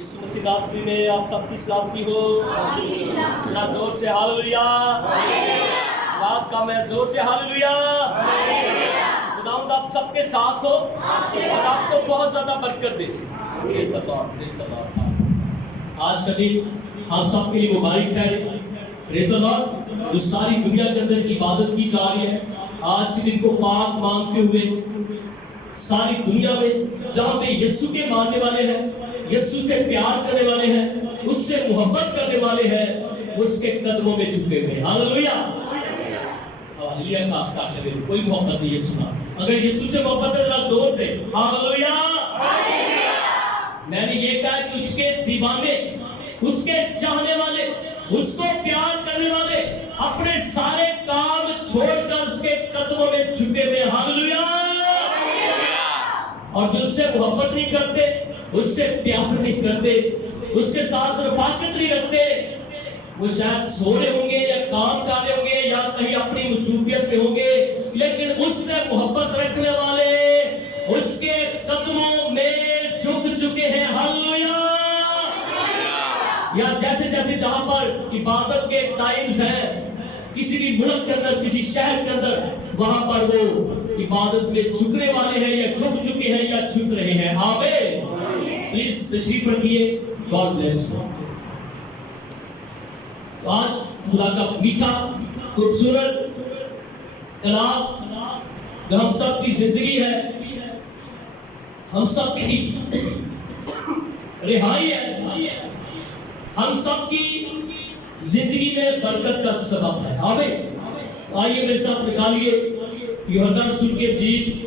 یسوع مسیح ناصری میں آپ سب کی سلامتی ہو. ذرا زور سے ہاللویا. آواز کم ہے, زور سے ہاللویا. خداوند آپ سب کے ساتھ ہو اور آپ کو بہت زیادہ برکت دے. پریز دی لارڈ, پریز دی لارڈ. آج کا دن ہم سب کے لیے مبارک ہے. پریز دی لارڈ. جو ساری دنیا کے اندر عبادت کی جا رہی ہے, آج کے دن کو پاک مانگتے ہوئے ساری دنیا میں جہاں پہ یسوع کے ماننے والے ہیں, یسوع سے پیار کرنے والے ہیں, اس سے محبت کرنے والے ہیں, اس کے قدموں میں جھکے ہوئے. ہاللویا. ہاللویا کا کرے کوئی محبت نہیں یسوع کا. اگر یسوع سے محبت ہے ذرا زور سے ہاللویا. میں نے یہ کہا کہ اس کے دیوانے, اس کے چاہنے والے, اس کو پیار کرنے والے اپنے سارے کام چھوڑ کر اس کے قدموں میں جھکے ہوئے. ہاللویا. اور جو اس سے محبت نہیں کرتے, اس سے پیار نہیں کرتے, اس کے ساتھ رفاقت نہیں رکھتے, وہ شاید سو رہے ہوں گے یا کام کر رہے ہوں گے یا کہیں اپنی مصروفیت میں ہوں گے, لیکن اس سے محبت رکھنے والے اس کے قدموں میں جھک چکے ہیں. ہاللویا. یا جیسے جیسے جہاں پر عبادت کے ٹائمز ہیں کسی بھی ملک کے اندر, کسی شہر کے اندر, وہاں پر وہ عبادت میں جھکنے والے ہیں یا جھک چکے ہیں یا جھک رہے ہیں. آمین. پلیز تشریف رکھیے. God bless you. آج خدا کا میٹھا خوبصورت کلام جو ہم سب کی زندگی ہے, ہم سب کی رہائی ہے, ہم سب کی زندگی میں برکت کا سبب ہے. آمین. آئیے میرے ساتھ نکالیے یوحنا رسول کی انجیل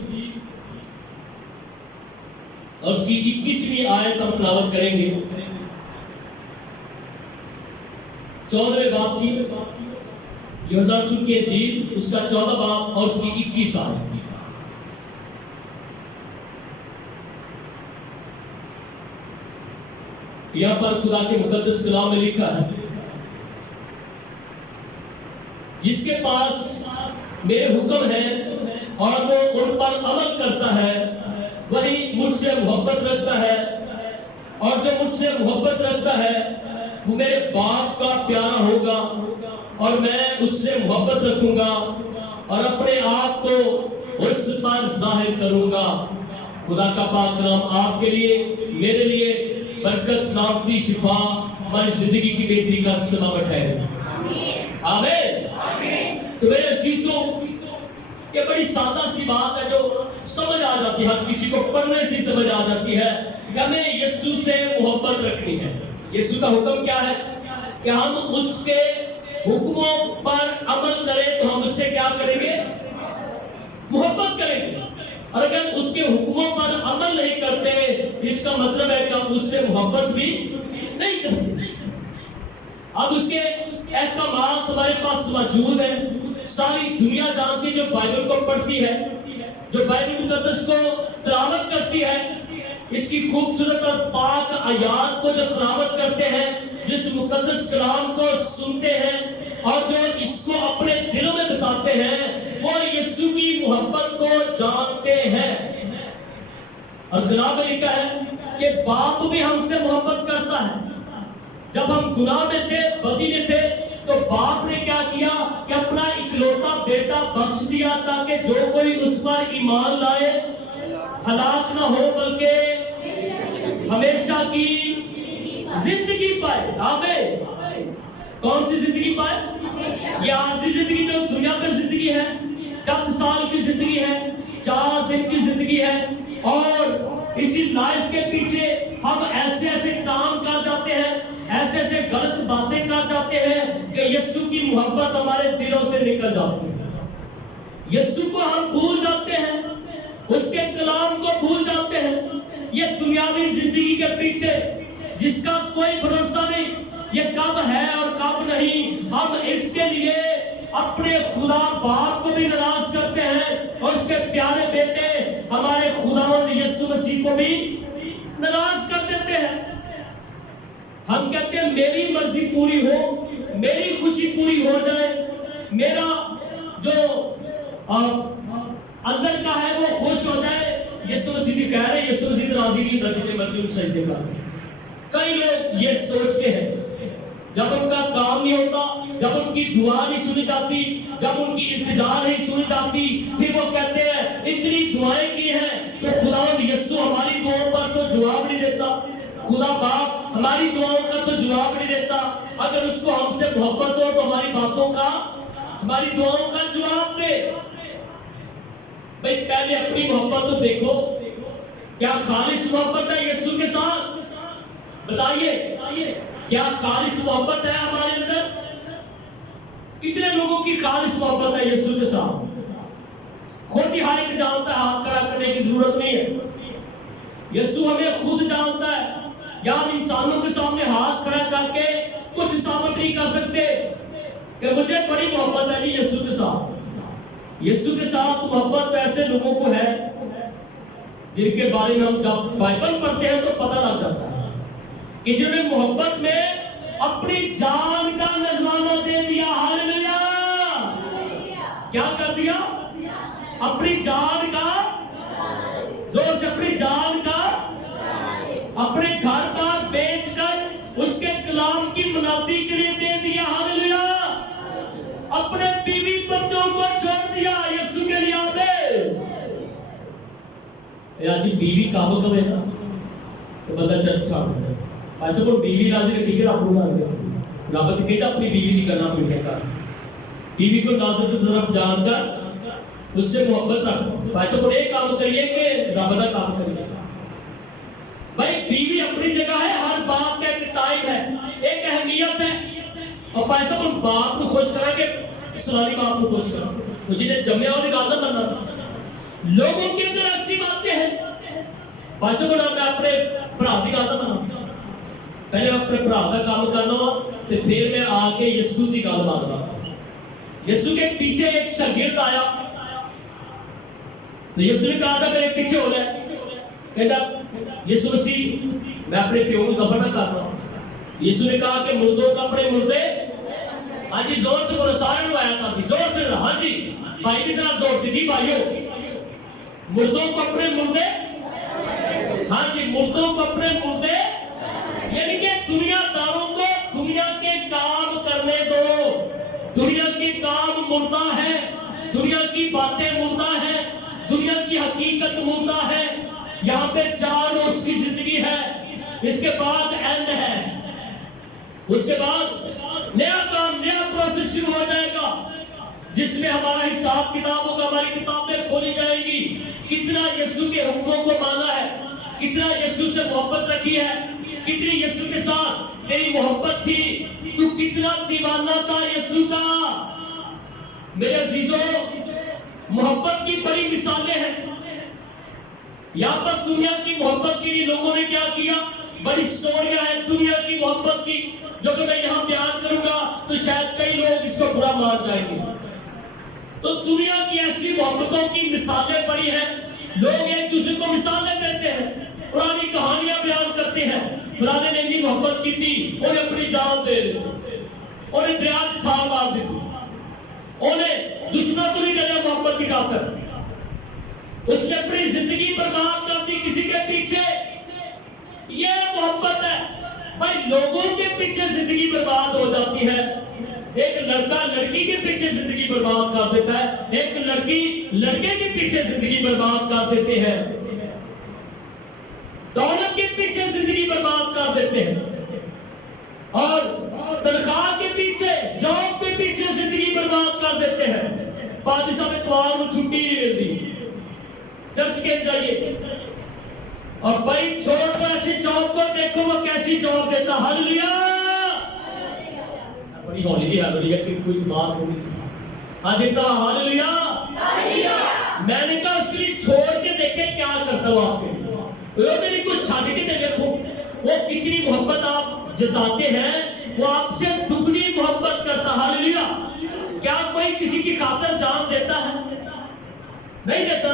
اور اس کی 21ویں آیت ہم تلاوت کریں گے. 14ویں باب کی یوحنا رسول کی انجیل, اس کا 14 باب اور اس کی 21 آیت. یہاں پر خدا کے مقدس کلام میں لکھا ہے, جس کے پاس میرے حکم ہیں اور وہ ان پر عمل کرتا ہے وہی مجھ سے محبت رکھتا ہے, اور جو مجھ سے محبت رکھتا ہے وہ میرے باپ کا پیارا ہوگا اور میں اس سے محبت رکھوں گا اور اپنے آپ کو اس پر ظاہر کروں گا. خدا کا پاک کلام آپ کے لیے, میرے لیے برکت, سلامتی, شفا, ہماری زندگی کی بہتری کا سبب ہے. آمین. تو میرے عزیزوں, یہ بڑی سادہ سی بات ہے جو سمجھ آ جاتی ہے, ہر کسی کو پڑھنے سے سمجھ آ جاتی ہے کہ ہمیں یسوع سے محبت رکھنی ہے. یسوع کا حکم کیا ہے کہ ہم اس کے حکموں پر عمل کریں تو ہم اس سے کیا کریں گے؟ محبت کریں گے. اور اگر اس کے حکموں پر عمل نہیں کرتے, اس کا مطلب ہے کہ ہم اس سے محبت بھی نہیں کرتے. اب اس کے احکامات ہمارے پاس موجود ہیں. ساری دنیا جانتی جو بائبل کو پڑھتی ہے, جو بائبل مقدس کو تلاوت کرتی ہے, اس کی خوبصورت اور پاک آیات کو جو تلاوت کرتے ہیں, جس مقدس کلام کو سنتے ہیں اور جو اس کو اپنے دلوں میں بساتے ہیں, وہ یسوع کی محبت کو جانتے ہیں. اور کلام میں لکھا ہے کہ باپ بھی ہم سے محبت کرتا ہے. جب ہم گناہ میں تھے, بدی میں تھے, تو باپ نے کیا کیا کہ اپنا اکلوتا بیٹا بخش دیا تاکہ جو کوئی اس پر ایمان لائے ہلاک نہ ہو بلکہ ہمیشہ کی زندگی پائے. آمین. کون سی زندگی پائے؟ یہ عارضی زندگی جو دنیا پر زندگی ہے, چند سال کی زندگی ہے, 4 دن کی زندگی ہے, اور اسی لائف کے پیچھے ہم ایسے ایسے کام کر جاتے ہیں, ایسے ایسے غلط باتیں کر جاتے ہیں کہ یسوع کی محبت ہمارے دلوں سے نکل جاتی ہے. یسوع کو ہم بھول جاتے ہیں, اس کے کلام کو بھول جاتے ہیں. یہ دنیاوی زندگی کے پیچھے جس کا کوئی بھروسہ نہیں, یہ کب ہے اور کب نہیں, ہم اس کے لیے اپنے خدا باپ کو بھی ناراض کرتے ہیں اور اس کے پیارے بیٹے ہمارے خداوند یسوع مسیح کو بھی ناراض کر دیتے ہیں. ہم کہتے ہیں میری مرضی پوری ہو, میری خوشی پوری ہو جائے, میرا جو اندر کا ہے وہ خوش ہو جائے. یسوع مسیح بھی کہہ رہے ہیں, یسوع مسیح راضی نہیں ہوتا جتنے مرضی ان سجدے کرتے. کئی لوگ یہ سوچتے ہیں جب ان کا کام نہیں ہوتا، جب ان کی دعا نہیں سنی جاتی، جب ان کی التجا نہیں سنی جاتی، پھر وہ کہتے ہیں اتنی دعائیں کی ہیں تو خداوند یسوع ہماری دعاؤں پر تو جواب نہیں دیتا، خدا باپ ہماری دعاؤں کا تو جواب نہیں دیتا۔ اگر اس کو ہم سے محبت ہو تو ہماری باتوں کا، ہماری دعاؤں کا جواب دے۔ بھئی پہلے اپنی محبت تو دیکھو، کیا خالص محبت ہے یسوع کے ساتھ؟ بتائیے کیا خالص محبت ہے ہمارے اندر؟ کتنے لوگوں کی خالص محبت ہے یسوع کے ساتھ؟ خود ہی ہر ایک جانتا ہے، ہاتھ کھڑا کرنے کی ضرورت نہیں ہے۔ یسوع ہمیں خود جانتا ہے، یا ہم انسانوں کے سامنے ہاتھ کھڑا کر کے کچھ ثابت نہیں کر سکتے کہ مجھے بڑی محبت ہے یسوع کے ساتھ۔ یسوع کے ساتھ محبت ایسے لوگوں کو ہے جن کے بارے میں ہم جب بائبل پڑھتے ہیں تو پتہ لگ جاتا ہے کہ جنہوں نے محبت میں اپنی جان کا نذرانہ دے دیا۔ ہاللویا! کیا کر دیا؟ اپنی جان کا، زور سے اپنی جان کا، اپنے گھر بار بیچ کر اس کے کلام کی منادی کے لیے دے دیا۔ ہاللویا! اپنے بیوی بچوں کو چھوڑ دیا یسوع کے لیے۔ جی بیوی کام کرے نا تو بندہ چرچ چھوڑ دے۔ ایسے کو بیوی راضی رکھی کہ آپ کو رب تو کہتا اپنی بیوی نہیں کرنا پڑے گا، بیوی کو ناظر کی طرف جان کر اس سے محبت رکھ۔ ایسے کو ایک کام کریے کہ رب کا کام کریے۔ بھائی بیوی اپنی جگہ ہے، ہر باپ کا ایک ٹائم ہے، ایک اہمیت ہے، اور ایسا کو باپ کو خوش کرا کہ اسلامی باپ کو خوش کرا تو جنہیں جمعہ والی گال نہ بننا۔ لوگوں کے اندر ایسی باتیں ہیں، ایسا کو میں اپنے برا کی گال نہ بنا، پہلے اپنے برا کا کام کرنا ہوا تو پھر میں آ کے یسوع کی گل ماننا۔ یسوع کے پیچھے ایک شاگرد آیا تو یسوع نے کہا تھا میرے پیچھے ہو جائے، کہتا یسوع مسیح میں اپنے پیو کو دفن نہ کرنا۔ یسوع نے کہا کہ مردوں کا اپنے مردے، ہاں جی زور سے بولو، سارے لوگ آیا تھا زور سے، ہاں جی بھائی کی طرح زور سے، جی بھائیو مردوں کو اپنے مردے، ہاں جی مردوں کو اپنے مردے، یعنی کہ دنیا داروں کو دنیا کے کام کرنے دو۔ دنیا کے کام مردہ ہے، دنیا کی باتیں مردہ ہیں، دنیا کی حقیقت مردہ ہے۔ یہاں پہ 4 روز کی زندگی ہے، اس کے بعد اینڈ ہے، اس کے بعد نیا کام، نیا پروسیس شروع ہو جائے گا جس میں ہمارا حساب کتاب ہوگا، ہماری کتابیں کھولی جائیں گی۔ کتنا یسوع کے حکموں کو مانا ہے، کتنا یسوع سے محبت رکھی ہے، کتنی یسوع کے ساتھ تیری محبت تھی، تو کتنا دیوانہ تھا یسوع کا۔ میرے عزیزوں محبت کی بڑی مثالیں ہیں۔ یہاں پر دنیا کی محبت کے لیے لوگوں نے کیا کیا، بڑی سٹوریاں ہیں دنیا کی محبت کی، جو کہ میں یہاں بیان کروں گا تو شاید کئی لوگ اس کو برا مان جائیں گے۔ تو دنیا کی ایسی محبتوں کی مثالیں بڑی ہیں، لوگ ایک دوسرے کو مثالیں دیتے ہیں، پرانی کہانیاں بیان کرتے ہیں، فلانے نے بھی محبت کی تھی، انہیں اپنی جان دے دی، انہیں دریا سے چھال مار دی، انہیں دشمن کو نہیں کہا محبت کی خاطر، اس نے اپنی زندگی برباد کر دی کسی کے پیچھے۔ یہ محبت ہے۔ بھائی لوگوں کے پیچھے زندگی برباد ہو جاتی ہے، ایک لڑکا لڑکی کے پیچھے زندگی برباد کر دیتا ہے، ایک لڑکی لڑکے کے پیچھے زندگی برباد کر دیتے ہیں، دولت کے پیچھے زندگی برباد کر دیتے ہیں، اور تنخواہ کے پیچھے، جاب کے پیچھے زندگی برباد کر دیتے ہیں۔ پادری صاحب اتوار کو چھٹی نہیں ملتی، چرچ کے جائیے، اور بھائی چھوڑ کر ایسی جاب کو دیکھو وہ کیسی جاب دیتا۔ ہاللویا! بڑی ہولی ہے، بڑی ہے کہ کوئی بات ہو نہیں، ہاں دیتا ہاللویا! میں نے کہا اس کے لیے چھوڑ کے دیکھیں کیا کرتا ہوں آپ کے لیے، وہ میری کوئی چھاڑ کے دیکھو وہ کتنی محبت آپ جتاتے ہیں، وہ آپ سے دگنی محبت کرتا۔ ہاللویا! کیا کوئی کسی کی خاطر جان دیتا ہے؟ نہیں دیتا،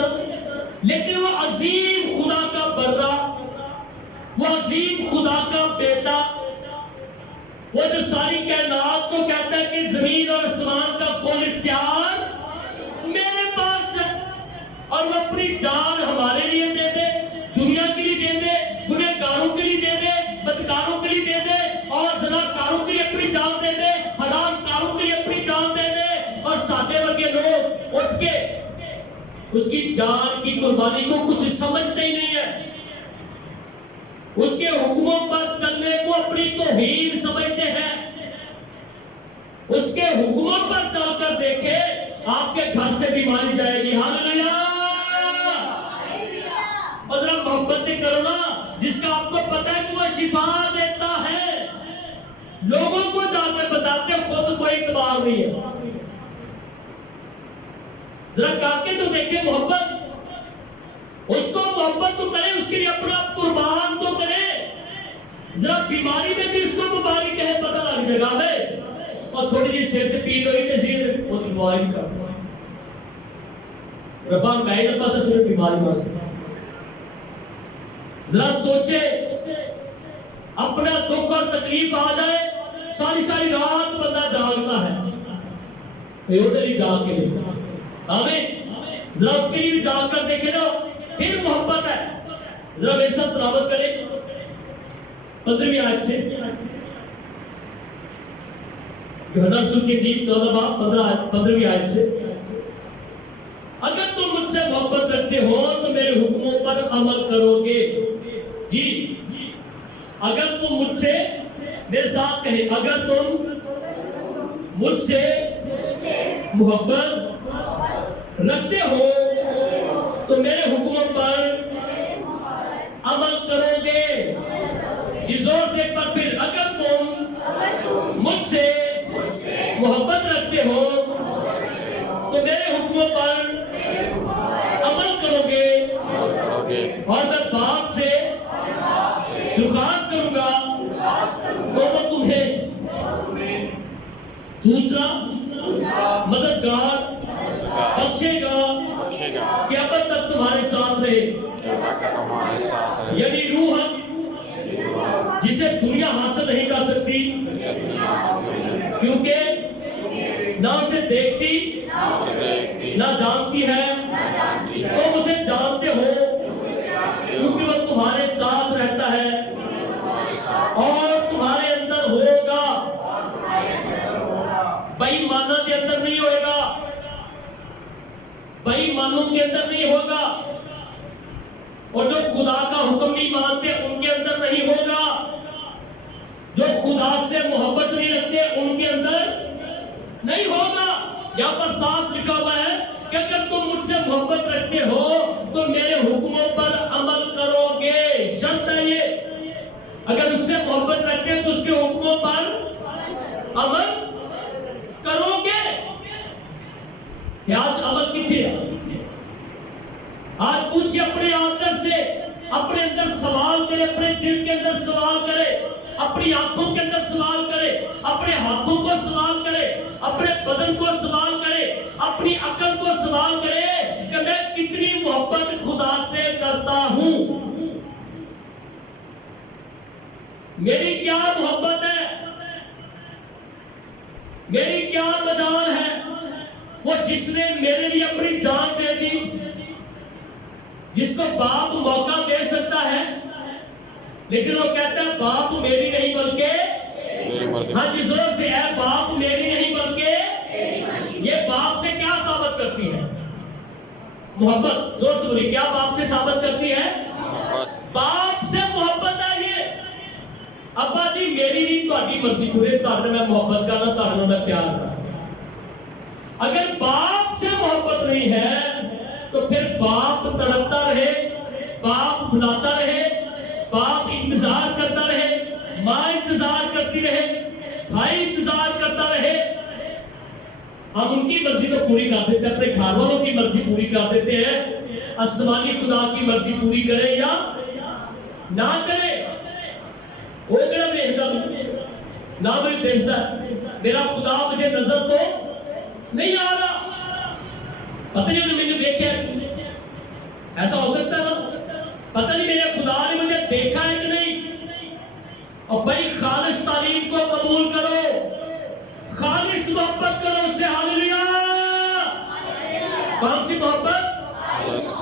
لیکن وہ عظیم خدا کا بندہ، وہ عظیم خدا کا بیٹا، وہ جو ساری کائنات کو کہتا ہے کہ زمین اور آسمان کا کل اختیار میرے پاس ہے، اور وہ اپنی جان ہمارے لیے دے دے، دنیا کے لیے دے دے، گنہگاروں کے لیے دے دے، بدکاروں اس کی جان کی قربانی کو کچھ سمجھتے ہی نہیں ہے، اس کے حکموں پر چلنے کو اپنی توہین سمجھتے ہیں۔ اس کے حکموں پر چل کر دیکھے آپ کے گھر سے بیماری جائے گی۔ ہاللیلویا! اور ذرا محبت سے کرو نا، جس کا آپ کو پتہ ہے کہ وہ شفا دیتا ہے، لوگوں کو جا کر بتاتے خود کوئی اعتبار نہیں ہے۔ ذرا کر کے تو دیکھیں محبت، اس کو محبت تو کرے، اس کے لیے اپنا قربان تو کرے۔ ذرا بیماری میں بھی اس کو مبارک ہے، پتہ لگ جائے گا ہے، اور تھوڑی جی سر سے پیڑ ہوئی کسی وہ دعا ہی کر ربا میں نہ پاس پھر بیماری پاس۔ ذرا سوچے، اپنا دکھ اور تکلیف آ جائے، ساری رات بندہ جاگتا ہے، یہ ادھر ہی جاگ کے دیکھا۔ آمین۔ ذرا اس کے لیے بھی جاگ کر دیکھے نا، پھر محبت ہے۔ ذرا میرے ساتھ تلاوت کریں 15ویں آیت سے، یوحنا رسول کی انجیل 14 باب 15ویں آیت سے، اگر تم مجھ سے محبت رکھتے ہو تو میرے حکموں پر عمل کرو گے۔ جی، اگر تم مجھ سے، میرے ساتھ کہیں، اگر تم مجھ سے محبت رکھتے ہو تو میرے حکموں پر عمل کرو گے۔ یہ زور سے ایک بار پھر، اگر تم مجھ سے محبت رکھتے ہو تو میرے حکموں پر عمل کرو گے، اور میں باپ سے درخواست کروں گا تو وہ تمہیں دوسرا مددگار بخشے گا کہ اب تک تمہارے ساتھ رہے، یعنی روح جسے دنیا حاصل نہیں کر سکتی، کیونکہ نہ اسے دیکھتی نہ جانتی ہے، تم اسے جانتے ہو کیونکہ وہ تمہارے ساتھ رہتا ہے اور تمہارے اندر ہوگا۔ بے ایمانوں کے اندر نہیں ہوگا، بے ایمانوں کے اندر نہیں ہوگا، اور جو خدا کا حکم نہیں مانتے ان کے اندر نہیں ہوگا، جو خدا سے محبت نہیں رکھتے ان کے اندر نہیں ہوگا۔ یہاں پر صاف لکھا ہوا ہے کہ اگر تم مجھ سے محبت رکھتے ہو تو میرے حکموں پر عمل کرو گے۔ شرط ہے یہ، اگر اس سے محبت رکھتے ہیں تو اس کے حکموں پر عمل کرو گے۔ آج عمل کتنے ہے؟ آج پوچھئے اپنے اندر سے، اپنے اندر سوال کرے، اپنے دل کے اندر سوال کرے، اپنی آنکھوں کے اندر سوال کرے، اپنے ہاتھوں کو سوال کرے، اپنے بدن کو سوال کرے، اپنی عقل کو سوال کرے کہ میں کتنی محبت خدا سے کرتا ہوں، میری کیا محبت ہے، میری کیا مجال ہے۔ وہ جس نے میرے لیے اپنی جان دے دی، جس کو باپ موقع دے سکتا ہے، لیکن وہ کہتا ہے باپ میری نہیں بلکہ، ہاں جی زور سے، اے باپ میری نہیں بلکہ، یہ باپ سے کیا ثابت کرتی ہے؟ محبت۔ زور سے بولی، کیا باپ سے ثابت کرتی ہے؟ باپ سے محبت ہے یہ۔ ابا جی میری نہیں تہاڈی مرضی پورے، تہاڈے میں محبت کرنا، تہاڈے میں پیار کرنا۔ اگر باپ سے محبت نہیں ہے تو پھر باپ تڑپتا رہے، باپ بلاتا رہے، باپ انتظار کرتا رہے، ماں انتظار کرتی رہے، بھائی انتظار کرتا رہے، ہم ان کی مرضی تو پوری کر دیتے ہیں، اپنے گھر والوں کی مرضی پوری کر دیتے ہیں، آسمانی خدا کی مرضی پوری کرے یا نہ کرے، وہ میرا دیکھتا نہ مجھے دیکھتا، میرا خدا مجھے نظر تو نہیں آ رہا، پتہ نہیں انہیں مجھے دیکھا ہے، ایسا ہو سکتا ہے نا، پتہ نہیں میرے خدا نے مجھے دیکھا ہے کہ نہیں۔ اور بھائی خالص تعلیم کو قبول کرو، خالص محبت کرو اس سے، ہاللیلویا۔ کون سی محبت؟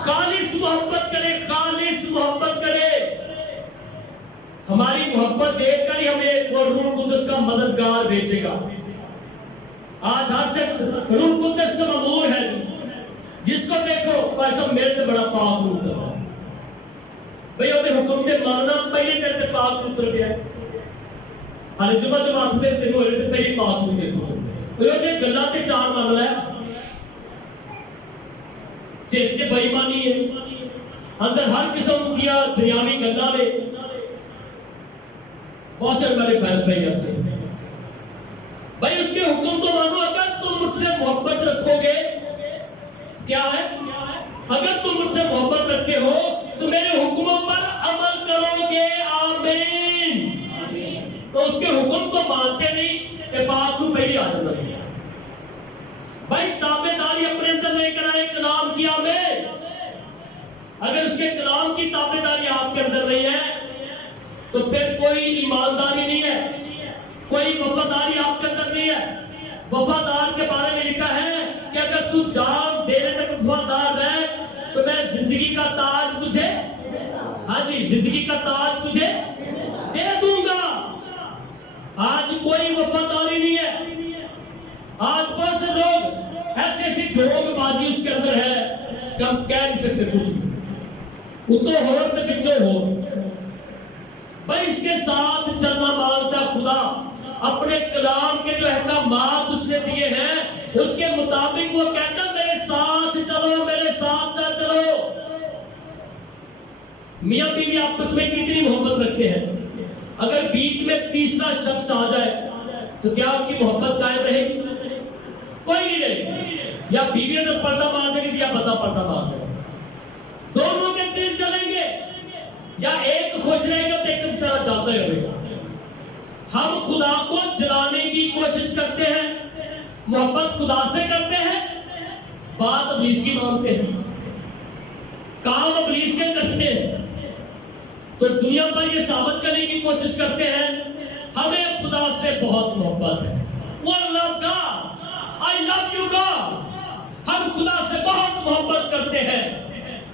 خالص محبت کرے، خالص محبت کرے۔ ہماری محبت دیکھ کر ہی ہمیں وہ روح القدس کا مددگار بھیجے گا۔ آج ہر شخص روح القدس سے مغرور ہے، جس کو دیکھو ایسا میرے سے بڑا پاک پوتر ہے بھئی وہ حکم کے ماننا پہلے تیرے پاک پوتر گیا ہر جمعہ جب آتے تینوں ہوئے تھے پہلی پاک پوتر وہ جو گلہ کے چار مان لیا تیرے کے بھائی مانی ہے اندر ہر قسم کیا دنیاوی گلہ میں بہت سے ہمارے بہن بھائی ایسے بھائی اس کے حکم کو مانو اگر تم مجھ سے محبت رکھو گے کیا ہے اگر تم مجھ سے محبت رکھتے ہو تو میرے حکموں پر عمل کرو گے آمین تو اس کے حکم کو مانتے نہیں کہ بات کو پہلی عادت نہیں بھائی تابعداری اپنے اندر لے کر آئے کلام کی آمین اگر اس کے کلام کی تابعداری آپ کے اندر نہیں ہے تو پھر کوئی ایمانداری نہیں ہے کوئی وفاداری آپ کے اندر نہیں ہے وفادار کے بارے میں لکھا ہے کہ اگر تو جان دینے تک وفادار رہے تو میں زندگی کا تاج تجھے ہاں جی زندگی کا تاج تجھے دے دوں گا آج کوئی وفاداری نہیں ہے آج بہت سے لوگ ایسی ایسی ڈھونگ بازی اس کے اندر ہے کہ ہم کہہ نہیں سکتے کچھ وہ تو ہو تو بچو ہو بھائی اس کے ساتھ چلنا مانگتا خدا اپنے کلام کے جو احکامات اس نے دیے ہیں اس کے مطابق وہ کہتا میرے ساتھ چلو میرے ساتھ چلو میاں بیوی آپس میں کتنی محبت رکھتے ہیں اگر بیچ میں تیسرا شخص آ جائے تو کیا آپ کی محبت قائم رہے گی کوئی نہیں رہے گی یا بیوی تو پردہ مار دے گی یا بتا پردہ مار دے گا دونوں کے دل چلیں گے یا ایک خوش رہے گا تو ایک کی طرح جاتا رہے گا ہم خدا کو جلانے کی کوشش کرتے ہیں محبت خدا سے کرتے ہیں بات ابلیس کی مانتے ہیں کام ابلیس کے کرتے ہیں تو دنیا پر یہ ثابت کرنے کی کوشش کرتے ہیں ہمیں خدا سے بہت محبت ہے وہ love God I love you God ہم خدا سے بہت محبت کرتے ہیں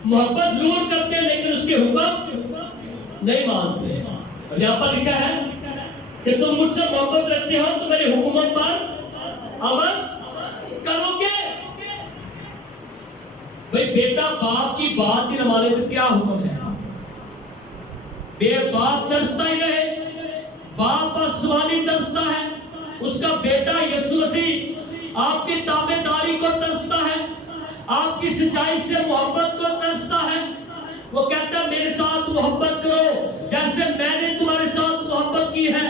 محبت ضرور کرتے ہیں لیکن اس کے حکم نہیں مانتے اور یہاں پر لکھا ہے کہ تم مجھ سے محبت رکھتے ہو تو میرے حکموں پر عمل کرو گے بھئی بیٹا باپ کی بات ہی نہ مانے تو کیا حکم ہے بے باپ ترستا ہی رہے باپ پر سوالی ترستا ہے اس کا بیٹا یسوع مسیح آپ کی تابعداری کو ترستا ہے آپ کی سچائی سے محبت کو ترستا ہے وہ کہتا ہے میرے ساتھ محبت کرو جیسے میں نے تمہارے ساتھ محبت کی ہے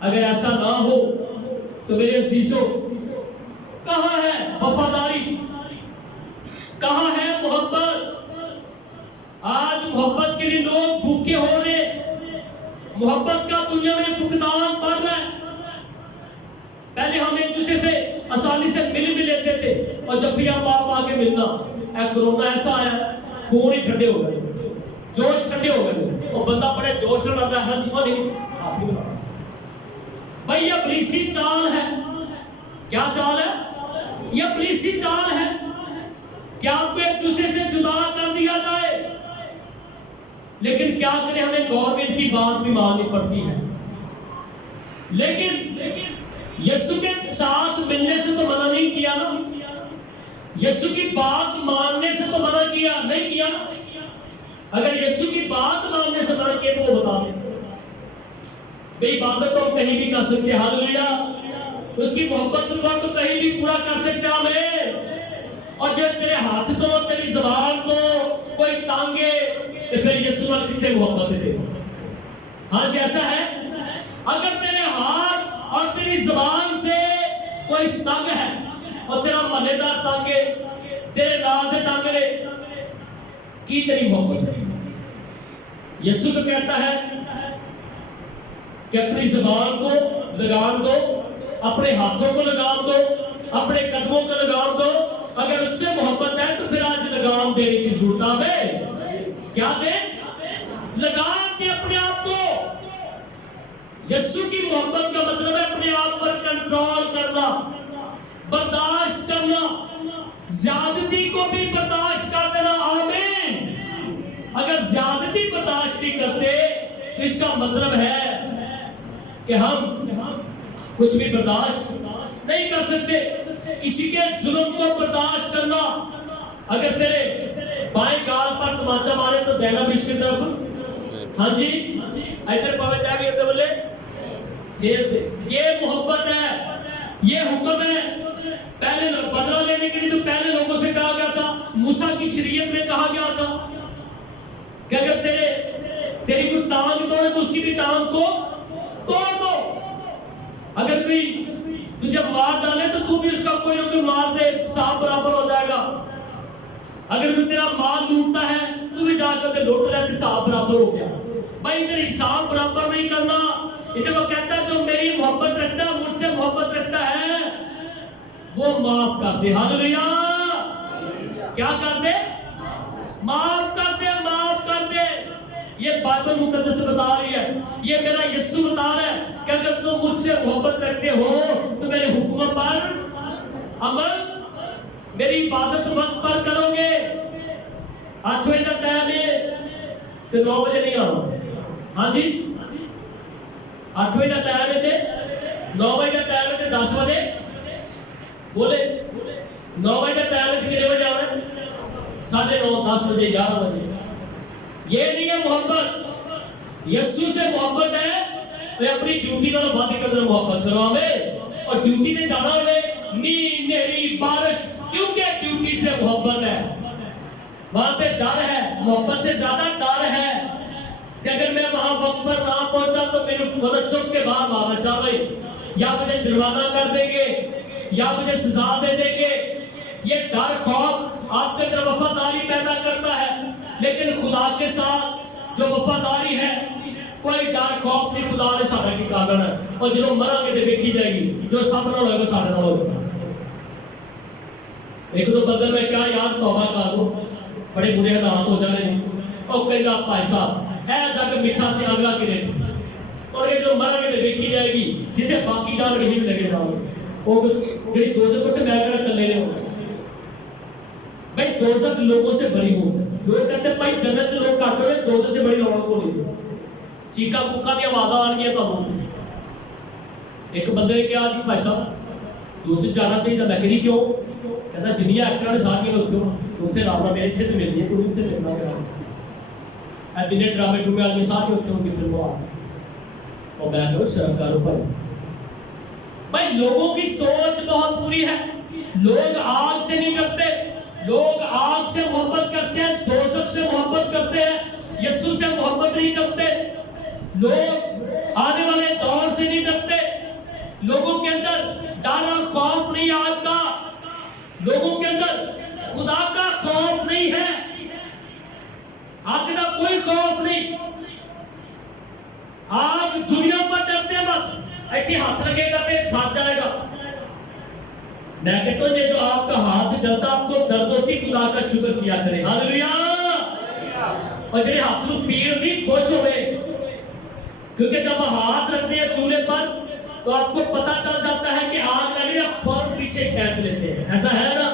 اگر ایسا نہ ہو تو میرے عزیزو کہاں ہے وفاداری کہاں ہے محبت آج محبت کے لیے لوگ بھوکے ہو رہے محبت کا دنیا میں فقدان بڑھ رہا ہے پہلے ہم ایک دوسرے سے آسانی سے مل بھی لیتے تھے اور جب بھی ہم باپ آگے ملنا کورونا ایسا آیا خون ہی ٹھنڈے ہو گئے جوش ٹھنڈے ہو گئے اور بندہ بڑے جوش میں آتا ہے نہیں بھائی یہ ابلیسی چال ہے کیا چال ہے یہ ابلیسی چال ہے کہ آپ کو ایک دوسرے سے جدا کر دیا جائے لیکن کیا کریں ہمیں گورنمنٹ کی بات بھی ماننی پڑتی ہے لیکن یسوع کے ساتھ ملنے سے تو منع نہیں کیا نا یسوع کی بات ماننے سے تو منع کیا نہیں کیا اگر یسوع کی بات ماننے سے منع کیا تو وہ بتا دیں بے عبادت تو کہیں بھی کر سکتے ہاللویا اس کی محبت کو تو کہیں بھی پورا کر سکتے ہمیں اور جو تیرے ہاتھ کو تیری زبان کو کوئی تانگے تو پھر یسوع والے کتنے محبت دے ہاں جیسا ہے اگر تیرے ہاتھ اور تیری زبان سے کوئی تنگ ہے اور تیرا محلے دار تانگے تیرے نال سے تانگے کی تیری محبت ہے یسوع تو کہتا ہے کہ اپنی زبان کو لگام دو اپنے ہاتھوں کو لگام دو اپنے قدموں کو لگام دو اگر اس سے محبت ہے تو پھر آج لگام دینے کی ضرورت ہے کیا دے لگام دے اپنے آپ کو یسوع کی محبت کا مطلب ہے اپنے آپ پر کنٹرول کرنا برداشت کرنا زیادتی کو بھی برداشت کر دینا آمین اگر زیادتی برداشت نہیں کرتے تو اس کا مطلب ہے کہ ہم کچھ بھی برداشت نہیں کر سکتے کسی کے ظلم کو برداشت کرنا. اگر تیرے بائیں گال پر تماچا مارے تو دینا بھی اس کی طرف. ہاں جی ادھر پاوے جا کے ادھر بولے یہ محبت ہے, یہ حکم ہے. پہلے بدلہ لینے کے لیے تو پہلے لوگوں سے کہا گیا تھا, موسیٰ کی شریعت میں کہا گیا تھا کہ اگر تیری کوئی ٹانگ توڑے تو اس کی بھی ٹانگ کو توڑ دو. اگر کوئی تجھے مار ڈالے تو تو بھی اس کا کوئی نہ کوئی مار دے, صاحب برابر ہو جائے گا. اگر کوئی تیرا مال لوٹتا ہے تو بھی جا کر لوٹ لیتے, صاحب برابر ہو گیا. بھائی ادھر حساب برابر نہیں کرنا. ادھر وہ کہتا ہے جو میری محبت رکھتا ہے, مجھ سے محبت رکھتا ہے, وہ معاف کر دے. ہاللیلویا. کیا کر دے؟ معاف کر دے, معاف کر دے. یہ بائبل مقدس بتا رہی ہے, یہ میرا یسوع بتا رہا ہے کہ اگر تم مجھ سے محبت رکھتے ہو تو میرے حکموں پر عمل, میری عبادت وقت پر کرو گے. 8 بجے کا ٹائم ہے تو 9 بجے نہیں آنا. ہاں جی 8 بجے کا ٹائم ہے 9 بجے کا ٹائم ہے 10 بجے بولے. 9 بجے کا ٹائم ہے کتنے بجے آنا ہے؟ 9:30 10 بجے 11 بجے. یہ نہیں ہے محبت. یسوع سے محبت ہے تو اپنی ڈیوٹی کا وعدے کے اندر محبت کرو. ہمیں اور ڈیوٹی سے جانا ہوئے نیند میری بارش, کیونکہ ڈیوٹی سے محبت ہے. وہاں پہ ڈر ہے, محبت سے زیادہ ڈر ہے کہ اگر میں وہاں وقت پر نہ پہنچا تو میرے مدد چوک کے باہر مارنا چاہے, یا مجھے جرمانہ کر دیں گے یا مجھے سزا دے دیں گے. یہ ڈر خوف آپ کے اندر وفاداری پیدا کرتا ہے, لیکن خدا کے ساتھ جو وفاداری ہے کوئی ڈر خوف نہیں. خدا نے سارا کی کامل ہے, اور جو مرا کے دیکھی جائے گی, جو سب نہ ہوگا سارے نہ ہوگا. ایک دو بدل میں کیا یاد توبہ کر لو, بڑے برے حالات ہو جانے ہیں. اور کہیں گا بھائی صاحب اے جا کے میٹھا سے اگلا کے ریٹ, اور یہ جو مرا کے دیکھی جائے گی جسے باقی جان نہیں لگے جاؤ وہ جی دوزخ کو میں کر چلے رہے ہوں. بھائی دوزخ لوگوں سے بڑی ہو. لوگ کہتے ہیں بھائی جنت سے لوگ کہتے ہیں دوزخ سے بڑی رونق کو نہیں. چیکا کوکا دی آواز آ گیا تو ایک بندے نے کہا کہ بھائی صاحب دوزخ جانا چاہیے تھا. میں کہ کیوں؟ کہتا جنیا ایکٹر نے ساری لوگ اتنے رابطہ میرے اتنے تو ملتی ہے, کوئی اتنے ملنا گیا جنہیں ڈرامے ڈرامے آدمی سارے اتنے ان کی فلموں آ اور میں کہوں شرم کرو. پر بھائی لوگوں کی سوچ بہت بری ہے. لوگ آگ سے نہیں ڈرتے, لوگ آگ سے محبت کرتے ہیں, دوزخ سے محبت کرتے ہیں, یسوع سے محبت نہیں کرتے. لوگ آنے والے دور سے نہیں ڈرتے. لوگوں کے اندر ڈر اور خوف نہیں. آج کا لوگوں کے اندر خدا کا خوف نہیں ہے. آج کا کوئی خوف نہیں. آج دنیا پر ڈرتے ہیں, بس ایسے ہاتھ لگے گا تو ساتھ جائے گا. میں کہتا ہوں یہ جو آپ کا ہاتھ جلتا آپ کو درد ہوتی, خدا کا شکر کیا کرے. ہاللیلویا. اور جنہیں ہاتھ کو پیر نہیں خوش ہوئے, کیونکہ جب ہاتھ رکھتے ہیں چولہے پر تو آپ کو پتا چل جاتا ہے کہ آگ لگے, آپ فوراً پیچھے کھینچ لیتے ہیں. ایسا ہے نا؟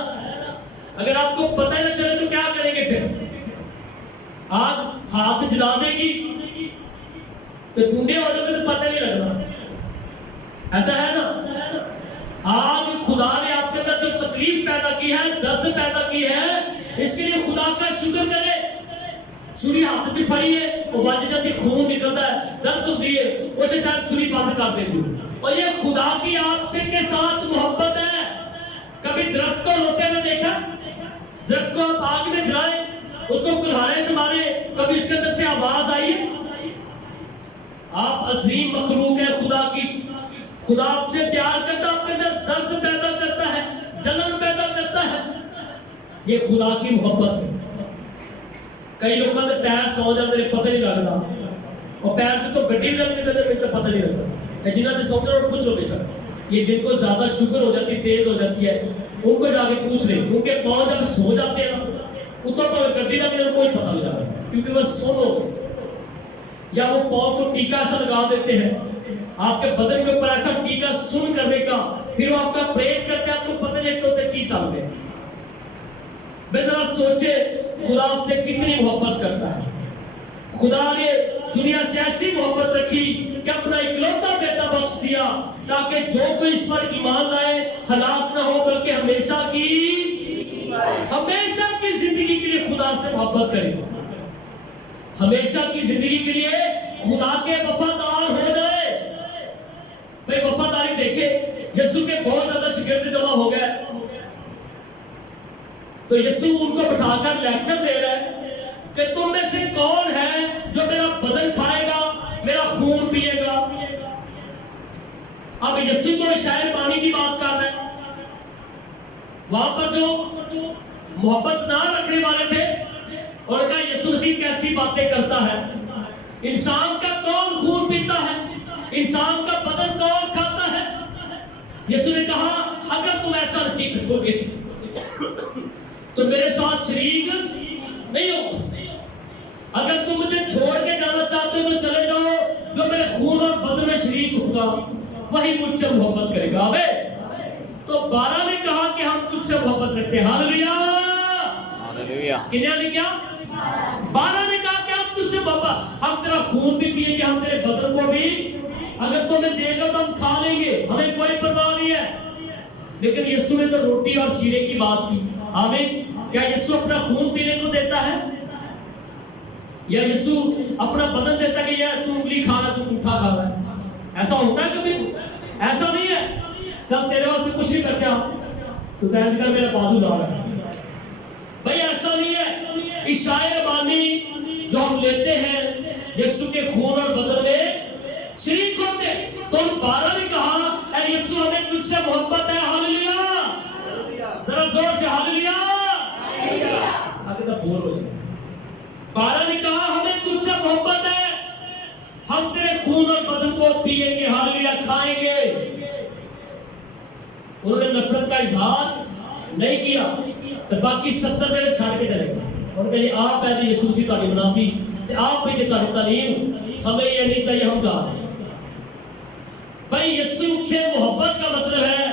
اگر آپ کو پتہ نہ چلے تو کیا کریں گے پھر؟ آگ ہاتھ جلا دے گی تو ٹونڈے ہو جائے تو پتہ نہیں لگنا. ایسا ہے نا؟ آج خدا نے آپ کے اندر جو تکلیف پیدا کی ہے, درد پیدا کی ہے, اس کے لیے خدا کا شکر کرے. چھری ہاتھ سے پڑی ہے, وہ بج جاتی, خون نکلتا ہے, درد ہوتی ہے, اسے ٹائم چھری بند کر دیں گے. اور یہ خدا کی آپ سے کے ساتھ محبت ہے. کبھی درخت کو روتے میں دیکھا, درخت کو آپ آگ میں جلائے, اس کو کلہاڑے سے مارے, کبھی اس کے اندر سے آواز آئی؟ آپ عظیم مخلوق ہے خدا کی. خدا آپ سے پیار کرتا, آپ کے اندر درد پیدا کرتا ہے, جلن پیدا کرتا ہے. یہ خدا کی محبت ہے. کئی لوگوں نے پیر سو جاتے ہیں, پتہ نہیں لگتا, اور پیر سے تو گڈی لگنے کے اندر پتہ نہیں لگتا. جنہوں نے سمجھا اور کچھ ہو نہیں سکتا. یہ جن کو زیادہ شوگر ہو جاتی, تیز ہو جاتی ہے, ان کو جا کے پوچھ لیں. ان کے پاؤں جب سو جاتے ہیں نا, اتنا تو گڈی لگنے کا کوئی پتہ نہیں لگتا, کیونکہ وہ سن ہو گئے. یا وہ پاؤں کو ٹیکا ایسا لگا دیتے ہیں, آپ کے بدن کے اوپر ایسا ٹیکا سن کرنے کا, پھر وہ آپ کا بریک کرتے ہیں, آپ کو پتہ نہیں ہوتا کی چل رہے. میں ذرا سوچے خدا آپ سے کتنی محبت کرتا ہے. خدا نے دنیا سے ایسی محبت رکھی کہ اپنا اکلوتا بیٹا بخش دیا دیا تاکہ جو کوئی اس پر ایمان لائے ہلاک نہ ہو بلکہ ہمیشہ کی زندگی کے لیے خدا سے محبت کرے، ہمیشہ کی زندگی کے لیے خدا کے وفادار ہو جائے۔ بھئی وفاداری دیکھے، یسوع کے بہت زیادہ شاگرد جمع ہو گئے تو یسوع ان کو بٹھا کر لیکچر دے رہا ہے کہ تم میں سے کون ہے جو میرا بدن کھائے گا، میرا خون پیے گا۔ اب یسوع تو شاید پانی کی بات کر رہے ہیں، وہاں پر جو محبت نہ رکھنے والے تھے اور کہا یسوع مسیح کیسی باتیں کرتا ہے، انسان کا کون خون پیتا ہے، انسان کا بدن کون کھاتا ہے؟ یسوع نے کہا اگر تم ایسا نہیں کرو گے تو میرے ساتھ شریک نہیں ہو، اگر تم مجھے چھوڑ کے جانا چاہتے ہو تو چلے جاؤ، جو میرے خون اور بدن میں شریک ہوگا وہی مجھ سے محبت کرے گا۔ تو 12 نے کہا کہ ہم تجھ سے محبت رکھتے ہیں، ہاللویا۔ کنیا نے کیا؟ 12 نے کہا کہ ہم تجھ سے محبت، ہم تیرا خون بھی پیئیں گے، ہم تیرے بدن کو بھی، اگر تمہیں دے گا تو ہم کھا لیں گے، ہمیں کوئی پرواہ نہیں ہے۔ لیکن یسوع نے تو روٹی اور شیرے کی بات کی۔ آمین۔ کیا یسوع اپنا خون پینے کو دیتا ہے یا یسوع اپنا بدن دیتا ہے کہ یار تو انگلی کھا رہا ہے، تو انگوٹھا کھا رہا ہے؟ ایسا ہوتا ہے کبھی؟ ایسا نہیں ہے۔ جب تیرے واسطے کچھ نہیں رکھا تو تیج کر میرا بازو لا رہا ہے، بھئی ایسا نہیں ہے۔ عشاء ربانی جو ہم لیتے ہیں یسوع کے خون اور بدن میں شریک ہوتے، تو ان 12 نے کہا اے یسوع ہمیں تجھ سے محبت ہے، ہاللویا، ذرا زور سے ہاللویا۔ آگے تک بور ہو جائے۔ 12 نے کہا ہمیں تجھ سے محبت ہے، ہم تیرے خون اور بدن کو پیئیں گے، ہاللویا، کھائیں گے۔ انہوں نے نفرت کا اظہار نہیں کیا تو باقی 70 جنے چھاڑ کے چلے گئے اور کہتے آپ پہلے یسوع کی تعلیم بناتی آپ بھی یہ تعلیم ہمیں یہ نہیں چاہیے، ہم کہا رہے ہیں۔ بھائی یسوع سے محبت کا مطلب ہے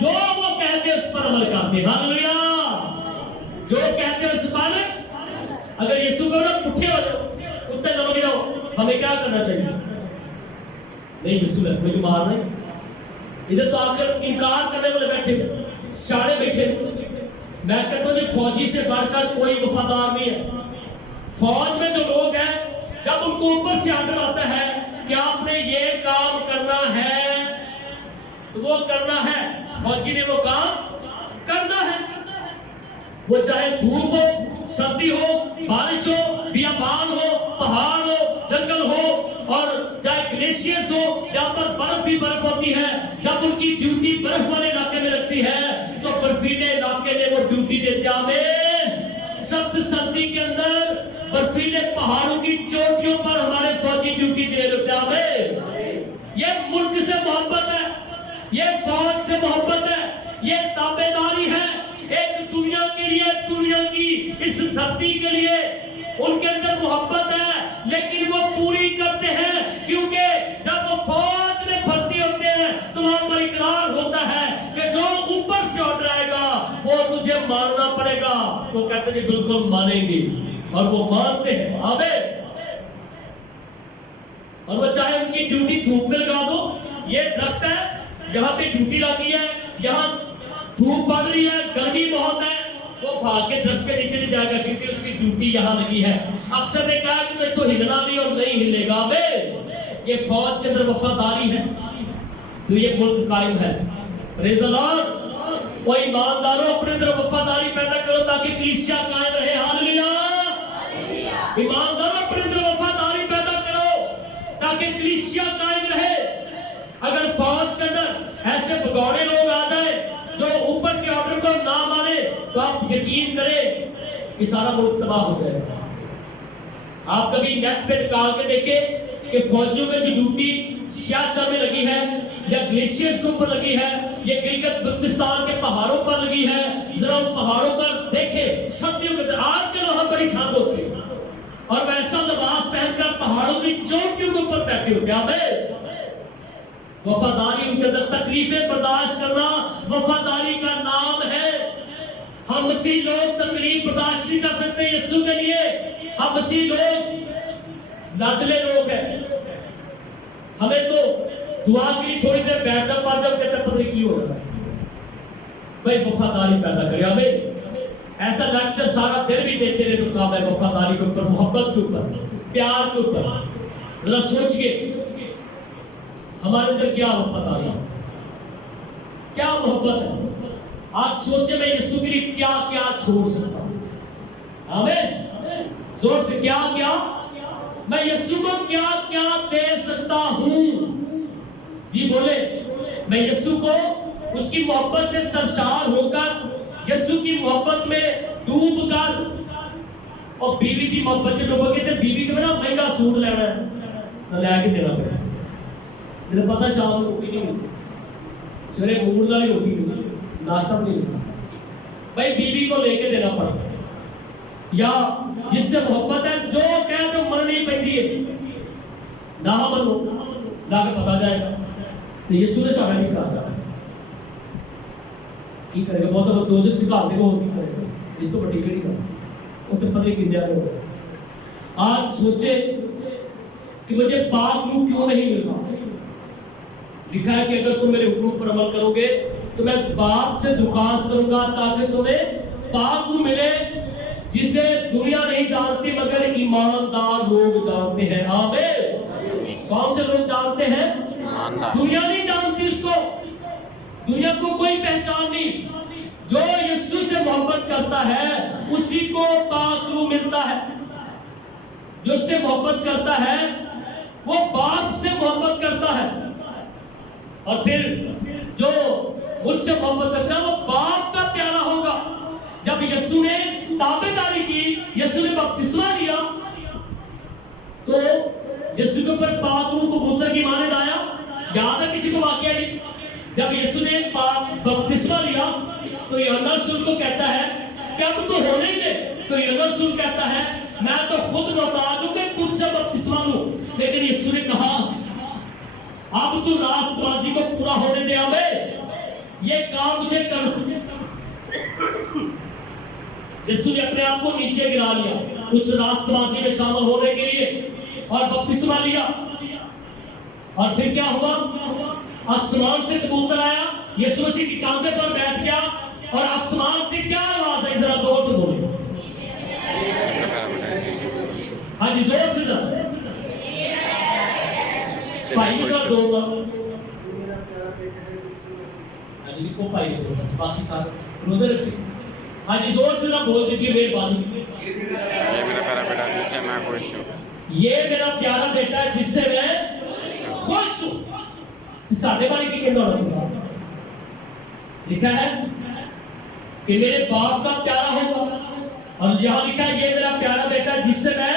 جو وہ کہتے ہیں اس پر عمل کرتے ہیں، ہاللویا، جو کہتے ہیں اس پر۔ اگر یسوع کو نا پٹھے ہو جاؤ، کتے لوگ جاؤ، ہمیں کیا کرنا چاہیے؟ نہیں یسوع ہے کوئی مار نہیں، ادھر تو آ کر انکار کرنے والے بیٹھے، سارے بیٹھے۔ میں کہتا ہوں فوجی سے بڑھ کر کوئی وفادار نہیں ہے۔ فوج میں جو لوگ ہیں جب ان کو اوپر سے آرڈر آتا ہے کہ آپ نے یہ کام کرنا ہے تو وہ کرنا ہے، فوجی نے وہ کام کرنا ہے، وہ چاہے دھوپ ہو، سردی ہو، بارش ہو، بیابان ہو، پہاڑ ہو، جنگل ہو، اور چاہے گلیشیئرز ہو جہاں پر برف بھی برف ہوتی ہے۔ جب ان کی ڈیوٹی برف والے علاقے میں لگتی ہے تو برفیلے علاقے میں وہ ڈیوٹی دیتے ہیں۔ سخت سردی کے اندر برفیلے پہاڑوں کی چوٹیوں پر ہمارے فوجی ڈیوٹی دے دیتے ہیں۔ یہ ملک سے محبت ہے، یہ فوج سے محبت ہے، یہ تابعداری ہے ایک دنیا کے لیے، دنیا کی اس دھرتی کے لیے ان کے اندر محبت ہے، لیکن وہ پوری کرتے ہیں کیونکہ جب وہ فوج میں بھرتی ہوتے ہیں تو وہاں پر اقرار ہوتا ہے کہ جو اوپر سے آرڈر آئے گا وہ تجھے ماننا پڑے گا۔ وہ کہتے ہیں بالکل مانیں گے اور وہ مانتے ہیں۔ آمین۔ اور وہ چاہے ان کی ڈیوٹی دھوپ میں لگا دو، یہ درخت ہے یہاں پہ ڈیوٹی لگی ہے، یہاں دھوپ پڑ رہی ہے، گرمی بہت ہے، وہ بھاگ کے درخت کے نیچے نہیں جائے گا کیونکہ اس کی ڈیوٹی یہاں لگی ہے۔ اکثر نے کہا کہ میں تو ہلنا نہیں اور نہیں ہلے گا۔ یہ فوج کے اندر وفاداری ہے تو یہ ملک قائم ہے۔ پریز اللہ۔ وہ ایمانداروں اپنے اندر وفاداری پیدا کرو تاکہ کلیسیا قائم رہے، ہاللویا۔ ایمانداروں اپنے اندر وفاداری پیدا کرو تاکہ کلیسیا قائم رہے۔ اگر فوج کے اندر ایسے بگوڑے لوگ آ جائے جو اوپر کے آرڈر کو نہ مانے تو آپ یقین کریں کہ سارا ملک تباہ ہو جائے گا۔ آپ کبھی نیٹ پہ نکال کے دیکھیں کہ فوجیوں میں جو ڈیوٹی سیاچا میں لگی ہے یا گلیشیئرز کے اوپر لگی ہے، یہ گلگت بلتستان کے پہاڑوں پر لگی ہے، ذرا ان پہاڑوں پر دیکھیں سردیوں کے اندر، آج کے وہاں بڑی ٹھنڈ ہوتی ہے اور ویسا لباس پہن کر پہاڑوں کی چوٹیوں کے اوپر بیٹھے ہوتے ہیں۔ وفاداری ان کے اندر تکلیفیں برداشت کرنا وفاداری کا نام ہے۔ ہم مسیح لوگ تکلیف برداشت نہیں کر سکتے یسوع کے لیے، ہم مسیح لوگ لاڈلے لوگ ہیں، ہمیں تو دعا کے لیے تھوڑی دیر بیٹھنا پڑ جب کہتے ہیں پتہ نہیں کی ہو رہا ہے. بھائی وفاداری پیدا کرے. ہمیں ایسا لیکچر سارا دن بھی دیتے رہے تو کام ہے وفاداری کے اوپر, محبت کے اوپر, پیار کے اوپر. ذرا سوچئے ہمارے اندر کیا وفاداری ہے, کیا محبت ہے. آج سوچے میں یسوع کے لیے کیا کیا چھوڑ سکتا ہوں. آمین. زور سے کیا کیا میں یسوع کو کیا کیا دے سکتا ہوں. جی بولے میں یسوع کو اس کی محبت سے سرشار ہو کر, یسوع کی محبت میں ڈوب کر, اور بیوی کی محبت سے ڈوب کے بیوی کے بنا مہنگا سوٹ لینا ہے تو لے کے دینا پڑے. تجھے پتا شام کو روٹی نہیں ملتی, سویرے مونگ دال روٹی ملتی, ناشتہ نہیں ملتا. بھائی بیوی کو لے کے دینا پڑتا ہے, یا جس سے محبت ہے جو کہہ تو مرنی پہنی ہے نہ منو لا کے پتا جائے گا. تو یسوع نے سارا نہیں کہا کی کرے گا, بہت دوزخ چکا دے گا, اور کی کرے گا, اس کو بڑی نہیں کرا وہ تو پتہ نہیں کتنے آنے ہوگا. آج سوچے کہ مجھے پاک روح کیوں نہیں مل رہا. لکھا ہے کہ اگر تم میرے حکم پر عمل کرو گے تو میں باپ سے درخواست کروں گا تاکہ تمہیں پاک روح ملے جسے دنیا نہیں جانتی مگر ایماندار لوگ جانتے ہیں. آمین. کون سے لوگ جانتے ہیں؟ دنیا نہیں جانتی اس کو, دنیا کو کوئی پہچان نہیں. جو یسوع سے محبت کرتا ہے اسی کو پاک روح ملتا ہے. جو اس سے محبت کرتا ہے وہ باپ سے محبت کرتا ہے, اور پھر جو مجھ سے محبت کرتا ہے وہ باپ کا پیارا ہوگا. جب یسوع نے تابعداری کی, یسوع نے بپتسمہ لیا تو یسوع کے اوپر پاک روح کو بولنے کی مانند آیا. یاد ہے کسی کو واقعہ نہیں؟ جب یسوع نے بپتسمہ لیا تو یوحنا رسول کو کہتا ہے کہ اب تو ہونے ہی دے. تو یوحنا رسول کہتا ہے میں تو خود محتاج ہوں کہ تجھ سے بپتسمہ لوں. لیکن یسوع نے کہا اب تو راست بازی کو پورا ہونے دے. ہمیں یہ کام مجھے کرنا. یسوع نے اپنے آپ کو نیچے گرا لیا اس راست بازی میں شامل ہونے کے لیے اور بپتسمہ لیا. اور پھر کیا ہوا؟ آسمان سے کبوتر آیا, یسوع مسیح کی کاندھے پر بیٹھ گیا, اور آسمان سے کیا آواز آئی؟ ذرا زور سے بولیں. ہاں جی زور سے ذرا. بھائی کا دو کو پائی باقی سارے روزے رکھے. ہاں جی زور سے ذرا بول دیجیے مہربانی. یہ میرا پیارا بیٹا جس سے میں خوش ہوں. یہ میرا پیارا بیٹا ہے جس سے میں خوش ہوں. ساڈے بارے کی کہنا ہوگا؟ لکھا ہے کہ میرے باپ کا پیارا ہوگا, اور یہاں لکھا ہے یہ میرا پیارا بیٹا ہے جس سے میں.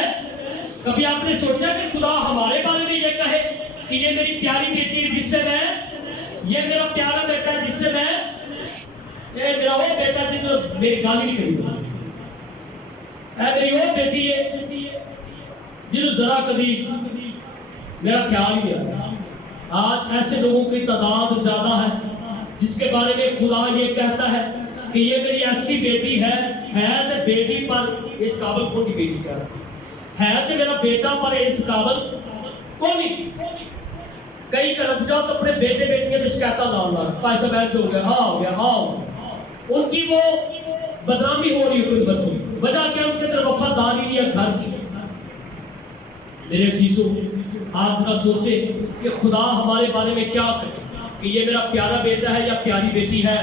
کبھی آپ نے سوچا کہ خدا ہمارے بارے میں یہ کہے کہ یہ میری پیاری بیٹی ہے جس سے میں, یہ میرا پیارا بیٹا ہے جس سے میں, یہ میرا وہ بیٹا ہے جس نے میری گالی نہیں کری, میری وہ بیٹی ہے جنہوں ذرا کبھی میرا خیال ہی نہیں. آج ایسے لوگوں کی تعداد زیادہ ہے جس کے بارے میں خدا یہ کہتا ہے کہ یہ میری ایسی بیٹی ہے تو بیٹی پر اس قابل کون کی بیٹی کہہ رہا ہے تو میرا بیٹا پر اس قابل کون نہیں. کئی کرت جاؤ تو اپنے بیٹے بیٹیاں میں شکایتہ ڈالنا, پیسہ بیٹھ ہو گیا, ہاں ہو گیا, ہاں ان کی وہ بدنامی ہو رہی ہے کوئی بچوں کی. وجہ کیا؟ ان کے اندر وفاداری نہیں ہے گھر کی. میرے عزیزوں آج ذرا سوچے کہ خدا ہمارے بارے میں کیا کہے کہ یہ میرا پیارا بیٹا ہے یا پیاری بیٹی ہے,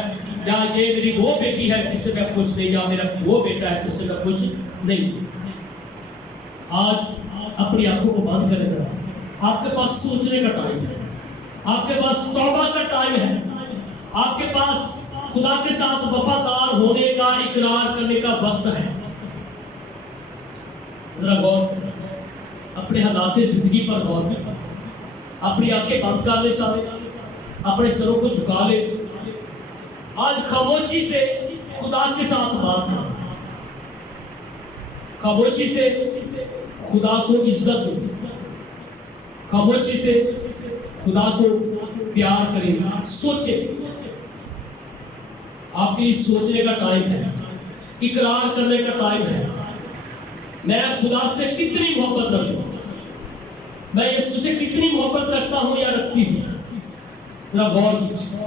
یا یہ میری وہ بیٹی ہے جس سے میں خوش نہیں, یا میرا وہ بیٹا ہے جس سے میں خوش نہیں. آج اپنی آنکھوں کو بند کرے گا. آپ کے پاس سوچنے کا ٹائم ہے, آپ کے پاس توبہ کا ٹائم ہے, آپ کے پاس خدا کے ساتھ وفادار ہونے کا, اقرار کرنے کا وقت ہے. ذرا غور اپنے حالات زندگی پر غور کریں. اپنی آنکھیں بند کر لے, سارے اپنے سروں کو جھکا لے. آج خاموشی سے خدا کے ساتھ بات کریں, خاموشی سے خدا کو عزت دیں, خاموشی سے خدا کو پیار کریں. سوچیں, آپ کی سوچنے کا ٹائم ہے, اقرار کرنے کا ٹائم ہے. میں خدا سے کتنی محبت رکھتا ہوں, میں یسوع سے کتنی محبت رکھتا ہوں یا رکھتی ہوں. ذرا غور کیجیے